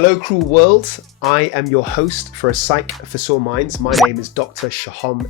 Hello cruel world, I am your host for A Psych for Sore Minds. My name is Dr. Sohom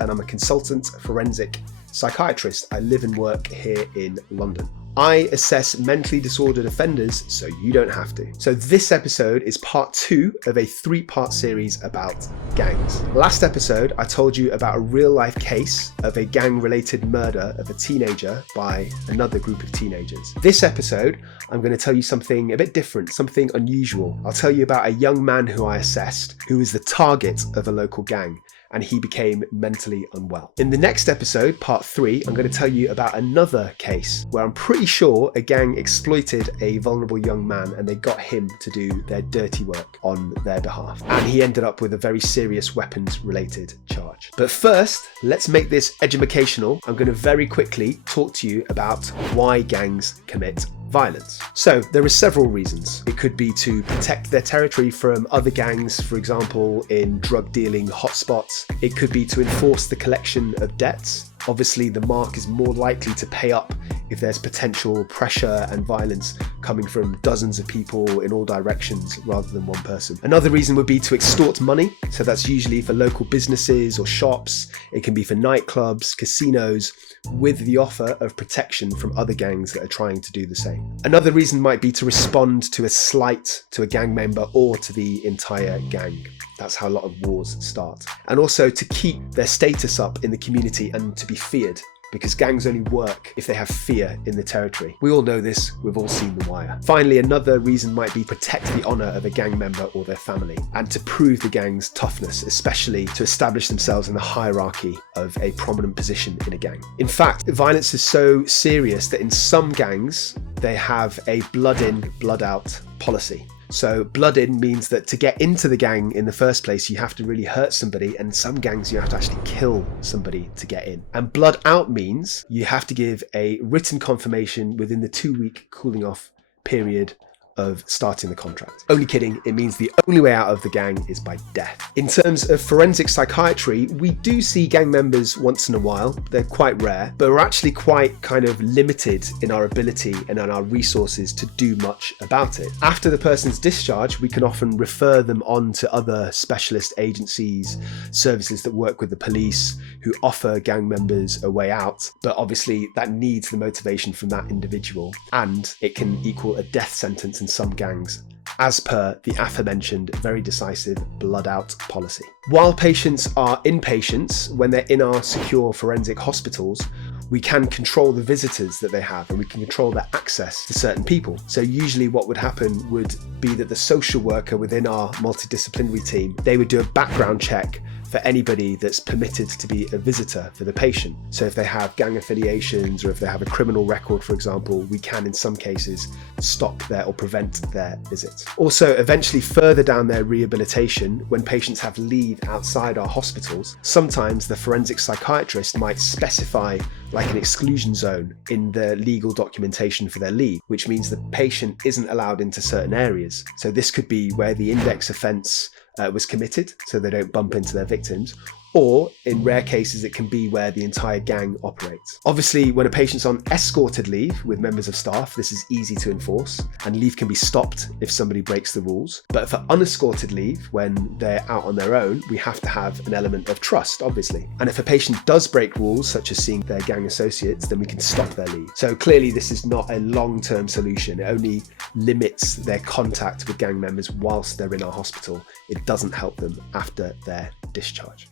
and I'm a consultant forensic psychiatrist. I live and work here in London. I assess mentally disordered offenders so you don't have to. So this episode is part 2 of a 3-part series about gangs. Last episode, I told you about a real life case of a gang-related murder of a teenager by another group of teenagers. This episode, I'm going to tell you something a bit different, something unusual. I'll tell you about a young man who I assessed who was the target of a local gang, and he became mentally unwell. In the next episode, part 3, I'm going to tell you about another case where I'm pretty sure a gang exploited a vulnerable young man and they got him to do their dirty work on their behalf. And he ended up with a very serious weapons-related charge. But first, let's make this educational. I'm going to very quickly talk to you about why gangs commit violence. So there are several reasons. It could be to protect their territory from other gangs, for example, in drug dealing hotspots. It could be to enforce the collection of debts. Obviously, the mark is more likely to pay up if there's potential pressure and violence coming from dozens of people in all directions rather than one person. Another reason would be to extort money. So that's usually for local businesses or shops. It can be for nightclubs, casinos, with the offer of protection from other gangs that are trying to do the same. Another reason might be to respond to a slight to a gang member or to the entire gang. That's how a lot of wars start. And also to keep their status up in the community and to be feared, because gangs only work if they have fear in the territory. We all know this, we've all seen The Wire. Finally, another reason might be protect the honour of a gang member or their family, and to prove the gang's toughness, especially to establish themselves in the hierarchy of a prominent position in a gang. In fact, violence is so serious that in some gangs, they have a blood in, blood out policy. So blood in means that to get into the gang in the first place, you have to really hurt somebody, and some gangs you have to actually kill somebody to get in. And blood out means you have to give a written confirmation within the 2-week cooling off period of starting the contract. Only kidding, it means the only way out of the gang is by death. In terms of forensic psychiatry, we do see gang members once in a while. They're quite rare, but we're actually quite kind of limited in our ability and in our resources to do much about it. After the person's discharge, we can often refer them on to other specialist agencies, services that work with the police, who offer gang members a way out. But obviously that needs the motivation from that individual, and it can equal a death sentence in some gangs, as per the aforementioned very decisive blood out policy. While patients are inpatients, when they're in our secure forensic hospitals, we can control the visitors that they have and we can control their access to certain people. So usually what would happen would be that the social worker within our multidisciplinary team, they would do a background check for anybody that's permitted to be a visitor for the patient. So if they have gang affiliations or if they have a criminal record, for example, we can in some cases stop their or prevent their visits. Also, eventually further down their rehabilitation, when patients have leave outside our hospitals, sometimes the forensic psychiatrist might specify like an exclusion zone in the legal documentation for their leave, which means the patient isn't allowed into certain areas. So this could be where the index offence was committed, so they don't bump into their victims, or in rare cases it can be where the entire gang operates. Obviously, when a patient's on escorted leave with members of staff, this is easy to enforce and leave can be stopped if somebody breaks the rules. But for unescorted leave, when they're out on their own, we have to have an element of trust, obviously. And if a patient does break rules, such as seeing their gang associates, then we can stop their leave. So clearly this is not a long-term solution. It only limits their contact with gang members whilst they're in our hospital. It doesn't help them after their discharge.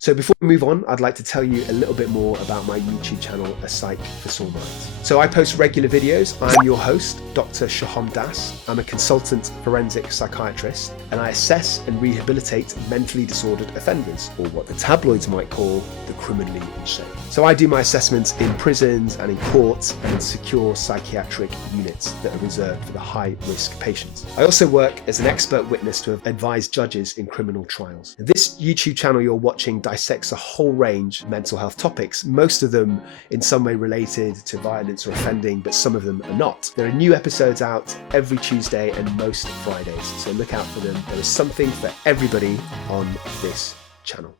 So before we move on, I'd like to tell you a little bit more about my YouTube channel, A Psych for Sore Minds. So I post regular videos. I'm your host, Dr. Sohom. I'm a consultant forensic psychiatrist, and I assess and rehabilitate mentally disordered offenders, or what the tabloids might call the criminally insane. So I do my assessments in prisons and in courts and in secure psychiatric units that are reserved for the high-risk patients. I also work as an expert witness to advise judges in criminal trials. This YouTube channel you're watching dissects a whole range of mental health topics, most of them in some way related to violence or offending, but some of them are not. There are new episodes out every Tuesday and most Fridays, so look out for them. There is something for everybody on this channel.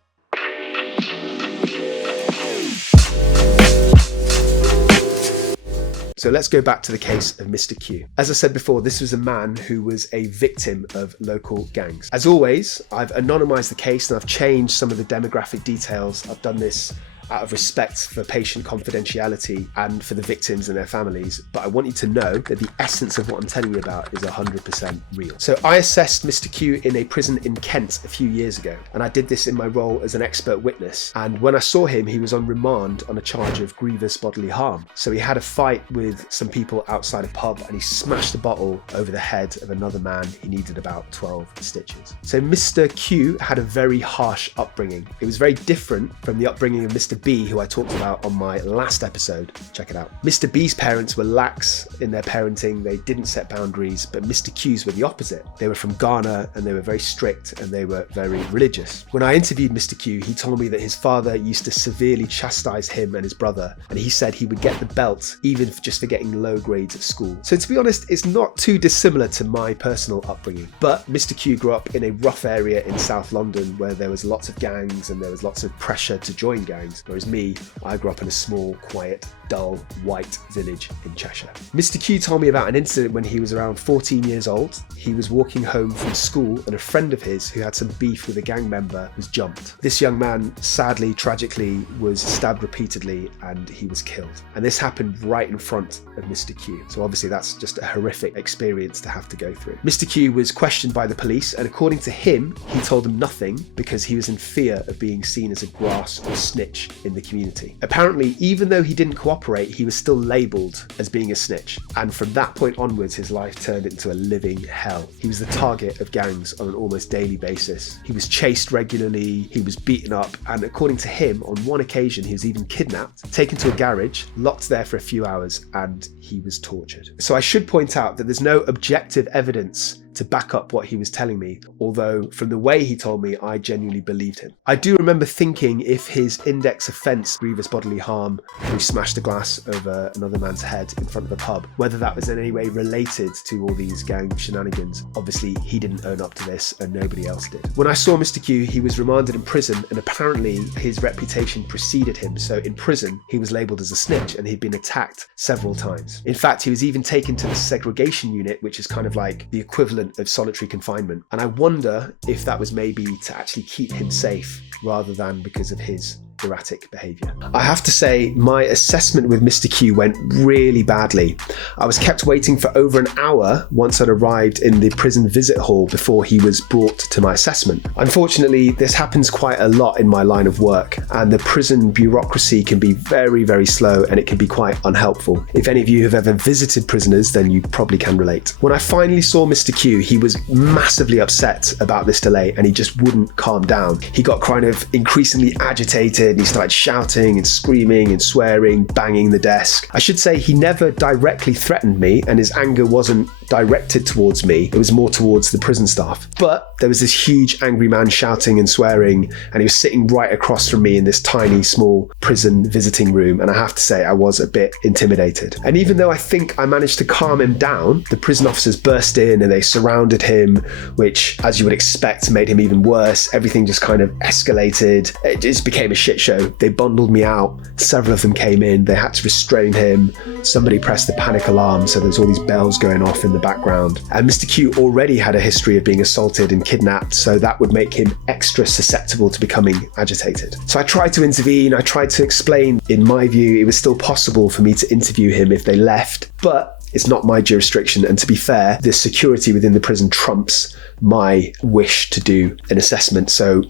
So let's go back to the case of Mr. Q. As I said before, this was a man who was a victim of local gangs. As always, I've anonymised the case and I've changed some of the demographic details. I've done this out of respect for patient confidentiality and for the victims and their families, but I want you to know that the essence of what I'm telling you about is 100% real. So I assessed Mr. Q in a prison in Kent a few years ago, and I did this in my role as an expert witness. And when I saw him, he was on remand on a charge of grievous bodily harm. So he had a fight with some people outside a pub and he smashed a bottle over the head of another man. He needed about 12 stitches. So Mr. Q had a very harsh upbringing. It was very different from the upbringing of Mr. B, who I talked about on my last episode. Check it out. Mr. B's parents were lax in their parenting. They didn't set boundaries, but Mr. Q's were the opposite. They were from Ghana and they were very strict and they were very religious. When I interviewed Mr. Q, he told me that his father used to severely chastise him and his brother, and he said he would get the belt even just for getting low grades at school. So to be honest, it's not too dissimilar to my personal upbringing. But Mr. Q grew up in a rough area in South London where there was lots of gangs and there was lots of pressure to join gangs. Whereas me, I grew up in a small, quiet, dull, white village in Cheshire. Mr. Q told me about an incident when he was around 14 years old. He was walking home from school and a friend of his who had some beef with a gang member was jumped. This young man, sadly, tragically, was stabbed repeatedly and he was killed. And this happened right in front of Mr. Q. So obviously that's just a horrific experience to have to go through. Mr. Q was questioned by the police, and according to him, he told them nothing because he was in fear of being seen as a grass or snitch in the community. Apparently, even though he didn't cooperate, he was still labelled as being a snitch. And from that point onwards, his life turned into a living hell. He was the target of gangs on an almost daily basis. He was chased regularly, he was beaten up, and according to him, on one occasion, he was even kidnapped, taken to a garage, locked there for a few hours, and he was tortured. So I should point out that there's no objective evidence to back up what he was telling me, although from the way he told me, I genuinely believed him. I do remember thinking if his index offence, grievous bodily harm, who smashed a glass over another man's head in front of a pub, whether that was in any way related to all these gang shenanigans. Obviously, he didn't own up to this and nobody else did. When I saw Mr. Q, he was remanded in prison and apparently his reputation preceded him. So in prison, he was labelled as a snitch and he'd been attacked several times. In fact, he was even taken to the segregation unit, which is kind of like the equivalent of solitary confinement. And I wonder if that was maybe to actually keep him safe rather than because of his erratic behaviour. I have to say, my assessment with Mr. Q went really badly. I was kept waiting for over an hour once I'd arrived in the prison visit hall before he was brought to my assessment. Unfortunately, this happens quite a lot in my line of work, and the prison bureaucracy can be very, very slow and it can be quite unhelpful. If any of you have ever visited prisoners, then you probably can relate. When I finally saw Mr. Q, he was massively upset about this delay and he just wouldn't calm down. He got kind of increasingly agitated. He started shouting and screaming and swearing, banging the desk. I should say he never directly threatened me and his anger wasn't directed towards me. It was more towards the prison staff. But there was this huge angry man shouting and swearing and he was sitting right across from me in this tiny, small prison visiting room, and I have to say I was a bit intimidated. And even though I think I managed to calm him down, the prison officers burst in and they surrounded him, which, as you would expect, made him even worse. Everything just kind of escalated. It just became a shit show. They bundled me out. Several of them came in. They had to restrain him. Somebody pressed the panic alarm, so there's all these bells going off in the background. And Mr. Q already had a history of being assaulted and kidnapped, so that would make him extra susceptible to becoming agitated. So I tried to intervene. I tried to explain, in my view, it was still possible for me to interview him if they left, but it's not my jurisdiction, and to be fair, the security within the prison trumps my wish to do an assessment, so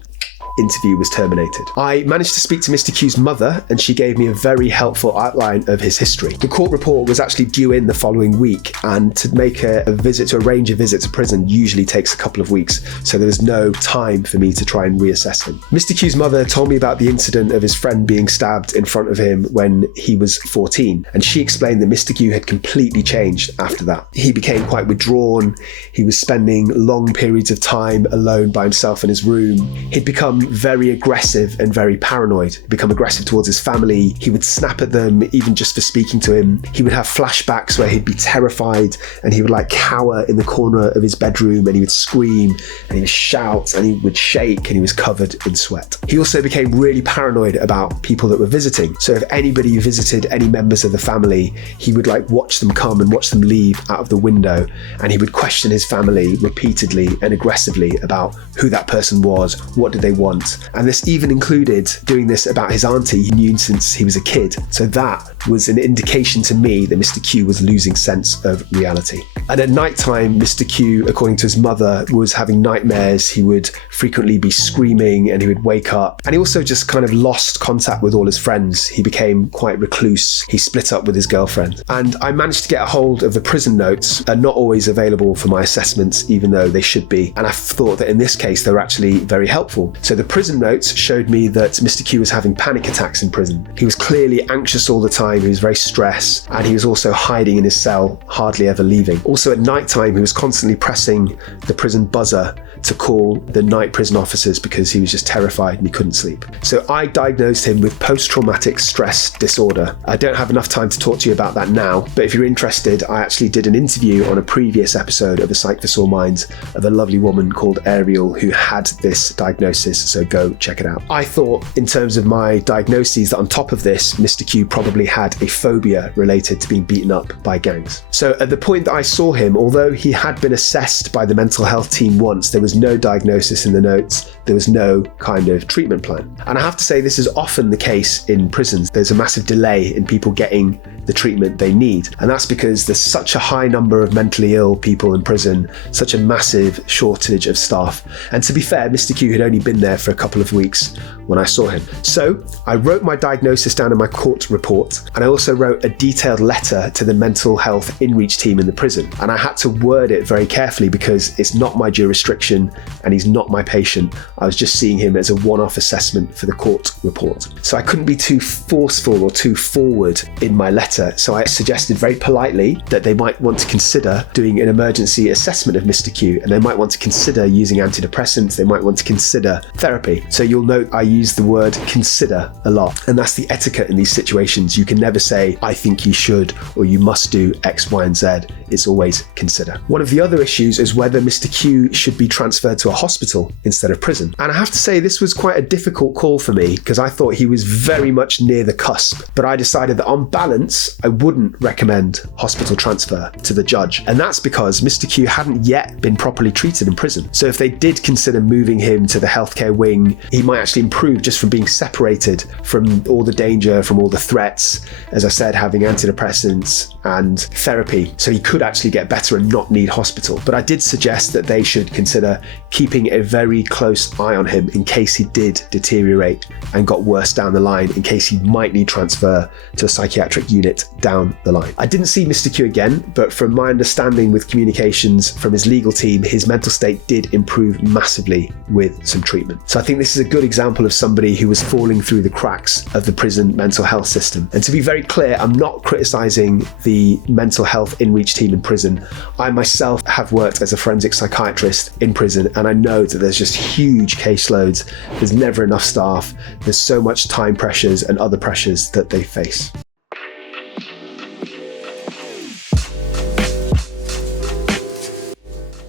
interview was terminated. I managed to speak to Mr. Q's mother and she gave me a very helpful outline of his history. The court report was actually due in the following week, and to make to arrange a visit to prison usually takes a couple of weeks, so there was no time for me to try and reassess him. Mr. Q's mother told me about the incident of his friend being stabbed in front of him when he was 14, and she explained that Mr. Q had completely changed after that. He became quite withdrawn, he was spending long periods of time alone by himself in his room, he'd become become very aggressive and very paranoid. He'd become aggressive towards his family. He would snap at them even just for speaking to him. He would have flashbacks where he'd be terrified and he would like cower in the corner of his bedroom and he would scream and he would shout and he would shake and he was covered in sweat. He also became really paranoid about people that were visiting. So if anybody visited any members of the family, he would like watch them come and watch them leave out of the window, and he would question his family repeatedly and aggressively about who that person was, what did they want. And this even included doing this about his auntie he knew since he was a kid. So that was an indication to me that Mr. Q was losing sense of reality. And at night time, Mr. Q, according to his mother, was having nightmares. He would frequently be screaming and he would wake up. And he also just kind of lost contact with all his friends. He became quite recluse. He split up with his girlfriend. And I managed to get a hold of the prison notes, not always available for my assessments, even though they should be. And I thought that in this case, they were actually very helpful. So the prison notes showed me that Mr. Q was having panic attacks in prison. He was clearly anxious all the time. He was very stressed, and he was also hiding in his cell, hardly ever leaving. Also at night time, he was constantly pressing the prison buzzer to call the night prison officers because he was just terrified and he couldn't sleep. So I diagnosed him with post-traumatic stress disorder. I don't have enough time to talk to you about that now, but if you're interested, I actually did an interview on a previous episode of the Psych for Sore Minds of a lovely woman called Ariel who had this diagnosis, so go check it out. I thought in terms of my diagnoses that on top of this, Mr. Q probably had a phobia related to being beaten up by gangs. So at the point that I saw him, although he had been assessed by the mental health team once, there was no diagnosis in the notes, there was no kind of treatment plan. And I have to say this is often the case in prisons. There's a massive delay in people getting the treatment they need. And that's because there's such a high number of mentally ill people in prison, such a massive shortage of staff. And to be fair, Mr. Q had only been there for a couple of weeks when I saw him. So I wrote my diagnosis down in my court report, and I also wrote a detailed letter to the mental health in-reach team in the prison. And I had to word it very carefully because it's not my jurisdiction and he's not my patient. I was just seeing him as a one-off assessment for the court report. So I couldn't be too forceful or too forward in my letter. So I suggested very politely that they might want to consider doing an emergency assessment of Mr. Q, and they might want to consider using antidepressants. They might want to consider therapy. So you'll note I use the word consider a lot. And that's the etiquette in these situations. You can never say, I think you should, or you must do X, Y, and Z. It's always consider. One of the other issues is whether Mr. Q should be transferred to a hospital instead of prison. And I have to say this was quite a difficult call for me because I thought he was very much near the cusp. But I decided that on balance, I wouldn't recommend hospital transfer to the judge. And that's because Mr. Q hadn't yet been properly treated in prison. So if they did consider moving him to the healthcare wing, he might actually improve just from being separated from all the danger, from all the threats, as I said, having antidepressants and therapy. So he could actually get better and not need hospital. But I did suggest that they should consider keeping a very close eye on him in case he did deteriorate and got worse down the line, in case he might need transfer to a psychiatric unit down the line. I didn't see Mr. Q again, but from my understanding with communications from his legal team, his mental state did improve massively with some treatment. So I think this is a good example of somebody who was falling through the cracks of the prison mental health system. And to be very clear, I'm not criticizing the mental health in-reach team in prison. I myself have worked as a forensic psychiatrist in prison, and I know that there's just huge caseloads. There's never enough staff. There's so much time pressures and other pressures that they face.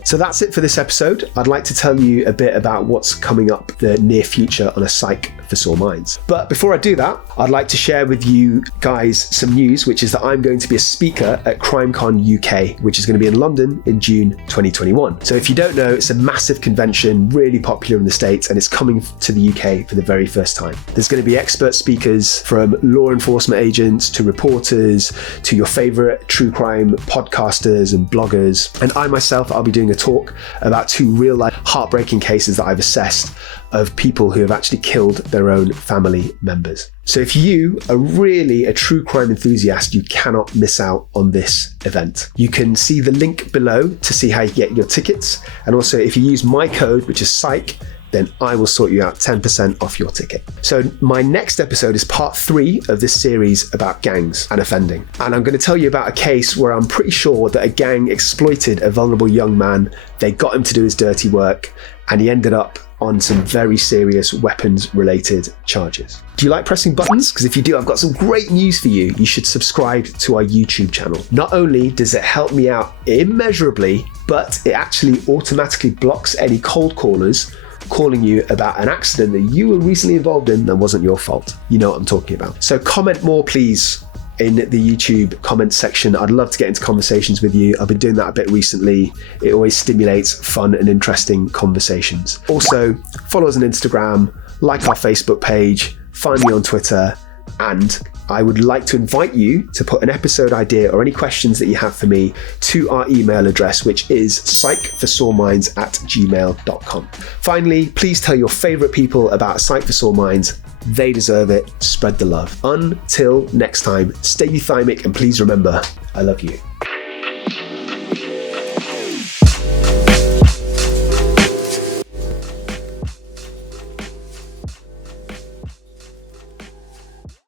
So that's it for this episode. I'd like to tell you a bit about what's coming up the near future on a Psych for Sore Minds. But before I do that, I'd like to share with you guys some news, which is that I'm going to be a speaker at CrimeCon UK, which is going to be in London in June 2021. So if you don't know, it's a massive convention, really popular in the States, and it's coming to the UK for the very first time. There's going to be expert speakers from law enforcement agents to reporters to your favorite true crime podcasters and bloggers. And I myself, I'll be doing a talk about 2 real-life heartbreaking cases that I've assessed of people who have actually killed their own family members. So if you are really a true crime enthusiast, you cannot miss out on this event. You can see the link below to see how you get your tickets. And also if you use my code, which is PSYCH, then I will sort you out 10% off your ticket. So my next episode is part 3 of this series about gangs and offending. And I'm going to tell you about a case where I'm pretty sure that a gang exploited a vulnerable young man. They got him to do his dirty work, and he ended up on some very serious weapons-related charges. Do you like pressing buttons? Because if you do, I've got some great news for you. You should subscribe to our YouTube channel. Not only does it help me out immeasurably, but it actually automatically blocks any cold callers calling you about an accident that you were recently involved in that wasn't your fault. You know what I'm talking about. So comment more, please, in the YouTube comments section. I'd love to get into conversations with you. I've been doing that a bit recently. It always stimulates fun and interesting conversations. Also, follow us on Instagram, like our Facebook page, find me on Twitter, and I would like to invite you to put an episode idea or any questions that you have for me to our email address, which is psychforsoreminds@gmail.com. Finally, please tell your favorite people about Psych for Sore Minds. They deserve it. Spread the love. Until next time, stay euthymic, and please remember, I love you.